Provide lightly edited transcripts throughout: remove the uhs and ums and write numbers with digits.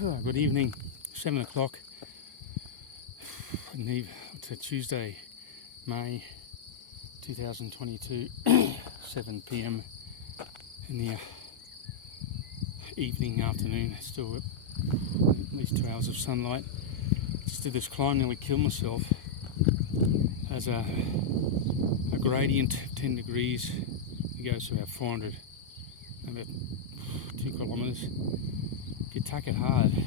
Good evening, 7 o'clock. It's a Tuesday, May 2022, 7 p.m. in the afternoon. Still at least 2 hours of sunlight. Just did this climb, nearly killed myself. As a gradient of 10 degrees, it goes to about 400, about 2 kilometres. If you tack it hard, you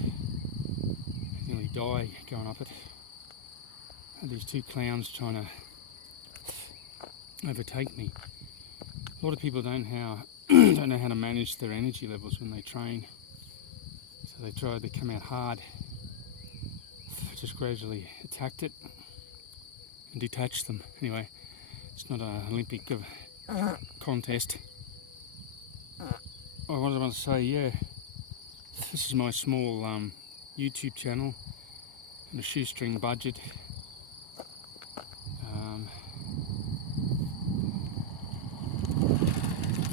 nearly die going up it. And these two clowns trying to overtake me. A lot of people don't know how to manage their energy levels when they train. So they come out hard. Just gradually attacked it and detached them. Anyway, it's not an Olympic contest. Oh, what did I want to say? Yeah, this is my small YouTube channel on a shoestring budget.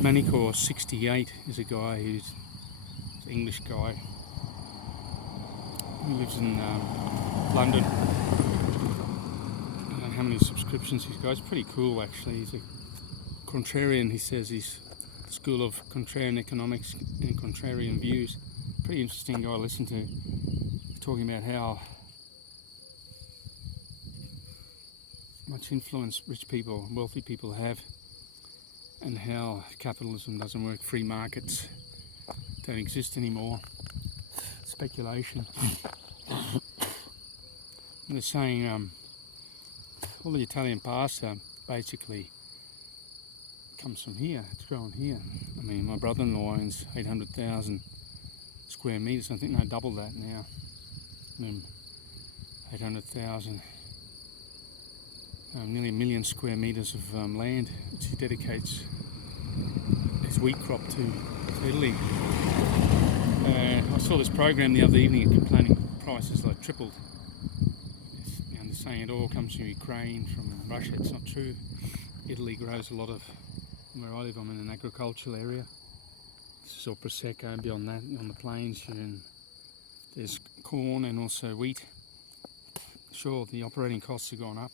Manicor 68 is a guy who's an English guy. He lives in London. I don't know how many subscriptions he's got. It's pretty cool actually. He's a contrarian. He says he's the school of contrarian economics and contrarian views. Pretty interesting guy to listen to. Talking about how much influence rich people, wealthy people have, and how capitalism doesn't work, free markets don't exist anymore, speculation. And they're saying all the Italian pasta basically comes from here, it's grown here. I mean, my brother-in-law owns 800,000 square metres, I think they double that now. 800,000, nearly 1 million square metres of land which he dedicates his wheat crop to Italy. I saw this program the other evening complaining prices like tripled. They're saying it all comes from Ukraine, from Russia. It's not true. Italy grows a lot of, where I live, I'm in an agricultural area. This is all Prosecco. Beyond that, on the plains, there's corn and also wheat. Sure, the operating costs have gone up.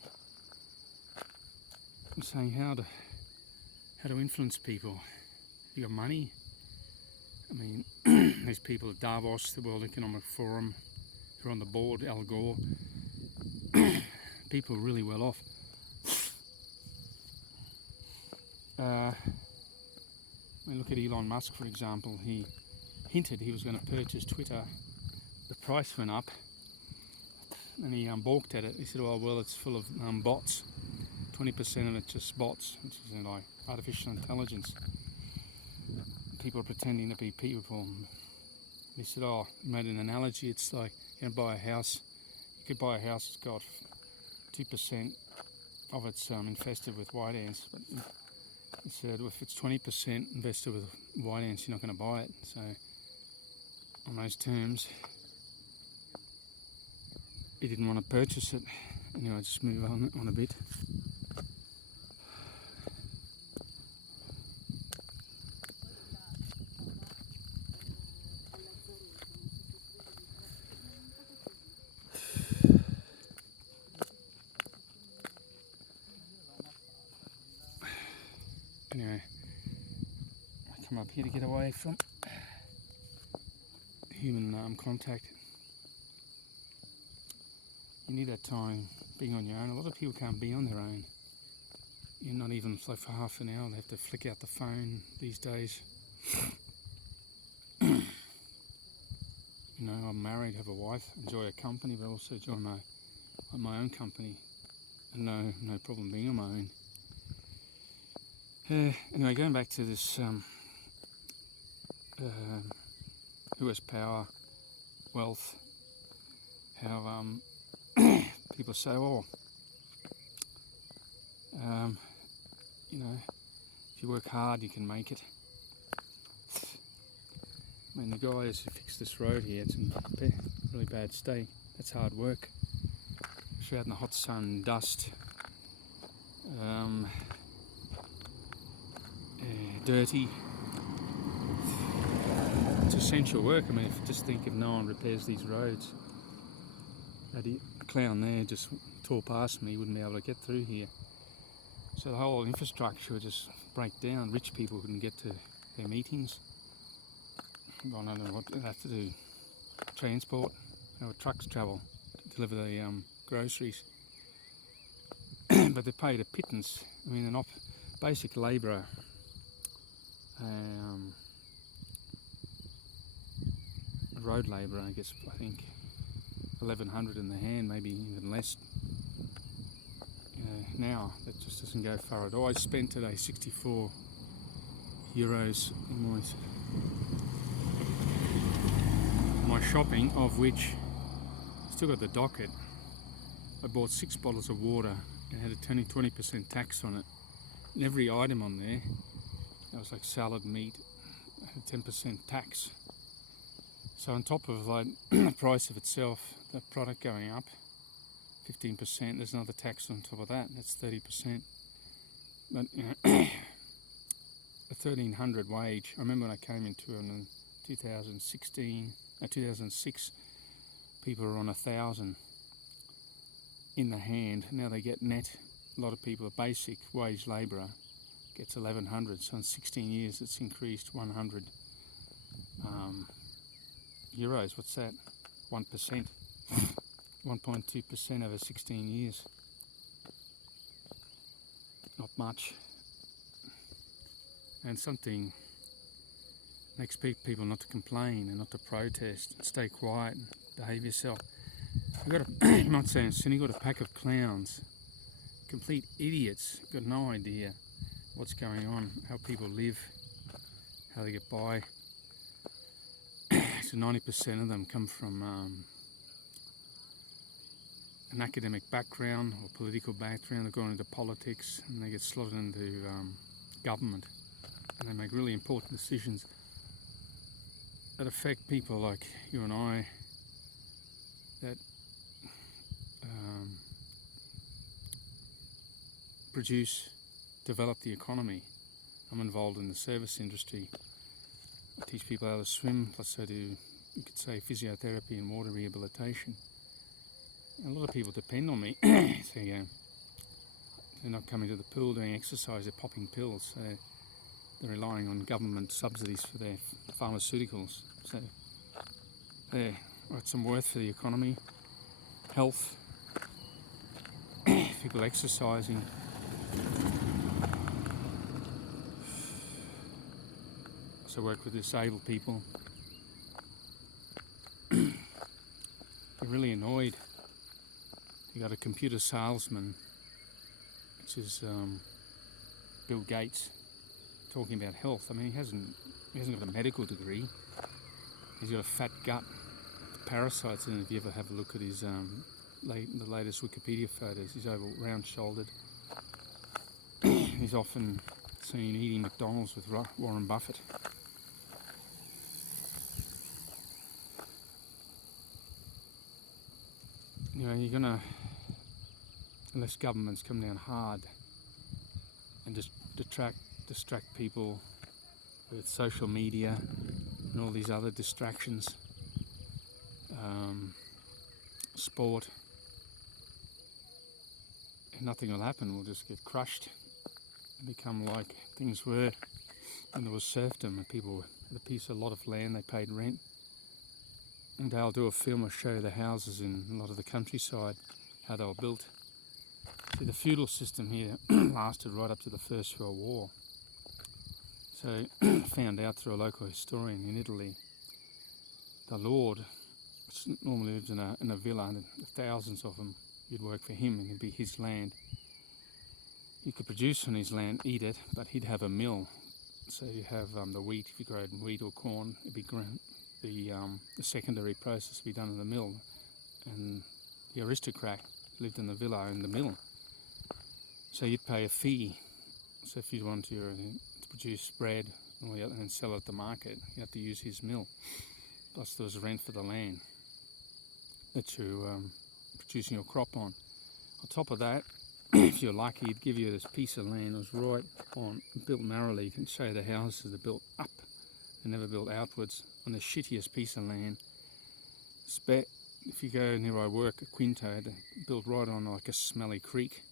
I'm saying how to influence people. You got money. I mean, there's people at Davos, the World Economic Forum, who are on the board, Al Gore. People are really well off. I mean, look at Elon Musk, for example. He hinted he was going to purchase Twitter. The price went up, and he balked at it. He said, "Oh well, it's full of bots. 20% of it's just bots, which is like artificial intelligence. People are pretending to be people." He said, "Oh," he made an analogy. It's like you buy a house. You could buy a house that's got 2% of it's infested with white ants. But he said, if it's 20% invested with white ants, you're not going to buy it. So, on those terms, he didn't want to purchase it. Anyway, just move on a bit. Anyway, I come up here to get away from human contact. You need that time being on your own. A lot of people can't be on their own. You're not even for half an hour. They have to flick out the phone these days. I'm married, have a wife, enjoy a company, but also enjoy my own company, and no problem being on my own. Anyway, going back to this, who has power, wealth, how people say, "Oh, if you work hard, you can make it." I mean, the guys who fixed this road here, it's in really bad state. That's hard work. Especially out in the hot sun and dust. Dirty. it's essential work. I mean, if you just think if no one repairs these roads, a clown there just tore past me, he wouldn't be able to get through here. So the whole infrastructure would just break down. Rich people couldn't get to their meetings. I don't know what they'd have to do. Transport, how would trucks travel to deliver the groceries? But they're paid a pittance. I mean, an basic labourer, a road labourer, I think 1,100 in the hand, maybe even less. Now that just doesn't go far at all. I spent today €64 in my shopping, of which still got the docket. I bought 6 bottles of water and had a 20% tax on it. And every item on there, that was like salad, meat, had 10% tax. So on top of like the price of itself, the product going up 15%, there's another tax on top of that. That's 30%. But you know, a 1,300 wage. I remember when I came into it in 2006, people were on 1,000 in the hand. Now they get net. A lot of people, a basic wage labourer gets 1,100. So in 16 years, it's increased 100 euros. What's that? 1%. 1.2% over 16 years. Not much. And something makes people not to complain and not to protest. Stay quiet and behave yourself. I'm not saying sin, you've got a pack of clowns, complete idiots, got no idea what's going on, how people live, how they get by. So 90% of them come from an academic background or political background. They've gone into politics and they get slotted into government, and they make really important decisions that affect people like you and I, that develop the economy. I'm involved in the service industry. I teach people how to swim, plus I do, you could say, physiotherapy and water rehabilitation. And a lot of people depend on me. So they're not coming to the pool doing exercise, they're popping pills. So they're relying on government subsidies for their pharmaceuticals. So they're some worth for the economy. Health, people exercising. Also work with disabled people. They're really annoyed. You got a computer salesman, which is Bill Gates, talking about health. I mean, he hasn't got a medical degree. He's got a fat gut, parasites in it. If you ever have a look at his the latest Wikipedia photos, he's over round-shouldered. He's often seen eating McDonald's with Warren Buffett. You know, you're gonna, unless governments come down hard and just distract people with social media and all these other distractions, sport, and nothing will happen. We'll just get crushed and become like things were when there was serfdom and people had a lot of land, they paid rent. And they'll do a film or show the houses in a lot of the countryside, how they were built. See, the feudal system here lasted right up to the First World War. So, found out through a local historian in Italy, the lord, which normally lives in a villa, and thousands of them, you'd work for him and it'd be his land. You could produce on his land, eat it, but he'd have a mill. So you have the wheat, if you grow wheat or corn, it'd be grown. The secondary process would be done in the mill, and the aristocrat lived in the villa in the mill. So you'd pay a fee. So if you want to produce bread and sell it at the market, you have to use his mill. Plus there was rent for the land that you're producing your crop on. On top of that, if you're lucky, he'd give you this piece of land that was right on, built narrowly. You can show the houses are built up, they're never built outwards. on the shittiest piece of land. If you go near where I work at Quinto, they're built right on like a smelly creek,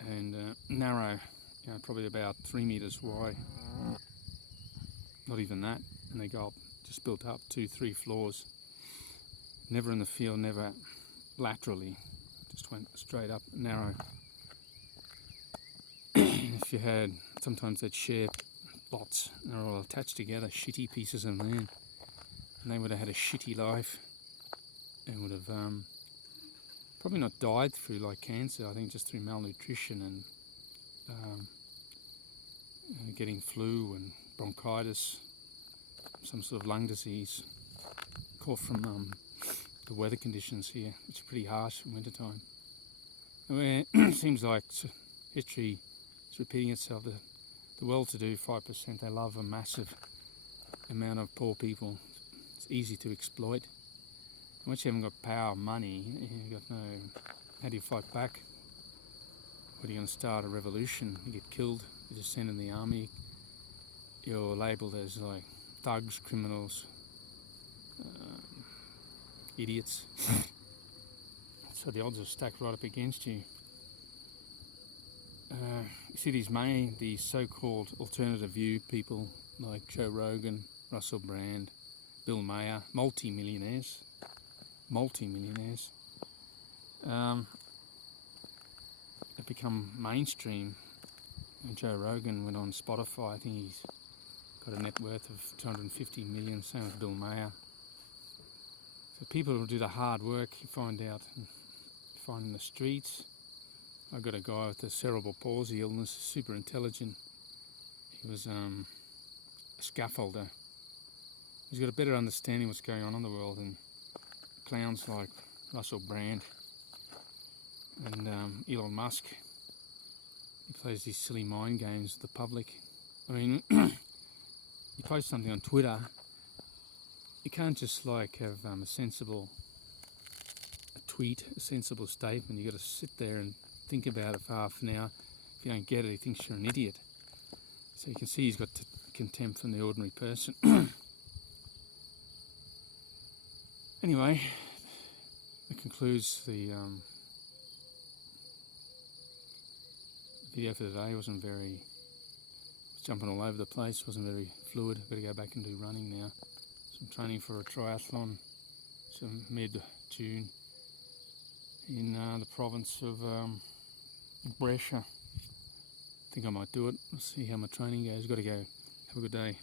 and narrow, probably about 3 metres wide, not even that, and they go up, just built up 2-3 floors, never in the field, never laterally, just went straight up, narrow. If you had, sometimes they'd share lots, and they're all attached together, shitty pieces of land, and they would have had a shitty life, and would have probably not died through like cancer, I think just through malnutrition and getting flu and bronchitis, some sort of lung disease, caught from the weather conditions here, which are pretty harsh in winter time. It seems like history is repeating itself. The well-to-do 5%, they love a massive amount of poor people. It's easy to exploit. And once you haven't got power, money, you've got no... How do you fight back? What are you going to start a revolution? You get killed, you're just sent in the army. You're labelled as like thugs, criminals, idiots. So the odds are stacked right up against you. You see these so-called alternative view people like Joe Rogan, Russell Brand, Bill Maher, multi-millionaires. Have become mainstream. And Joe Rogan went on Spotify. I think he's got a net worth of 250 million, same as Bill Maher. So people who do the hard work, you find in the streets. I got a guy with a cerebral palsy illness, super intelligent. He was a scaffolder. He's got a better understanding of what's going on in the world than clowns like Russell Brand and Elon Musk. He plays these silly mind games with the public. I mean, you post something on Twitter, you can't just like have a sensible tweet, a sensible statement. You've got to sit there and think about it for half an hour. If you don't get it, he thinks you're an idiot. So you can see he's got contempt from the ordinary person. Anyway, that concludes the video for today. It wasn't very... jumping all over the place, wasn't very fluid. I've got to go back and do running now. Some training for a triathlon, some mid-June in the province of Brescia. I think I might do it. We'll see how my training goes. Got to go. Have a good day.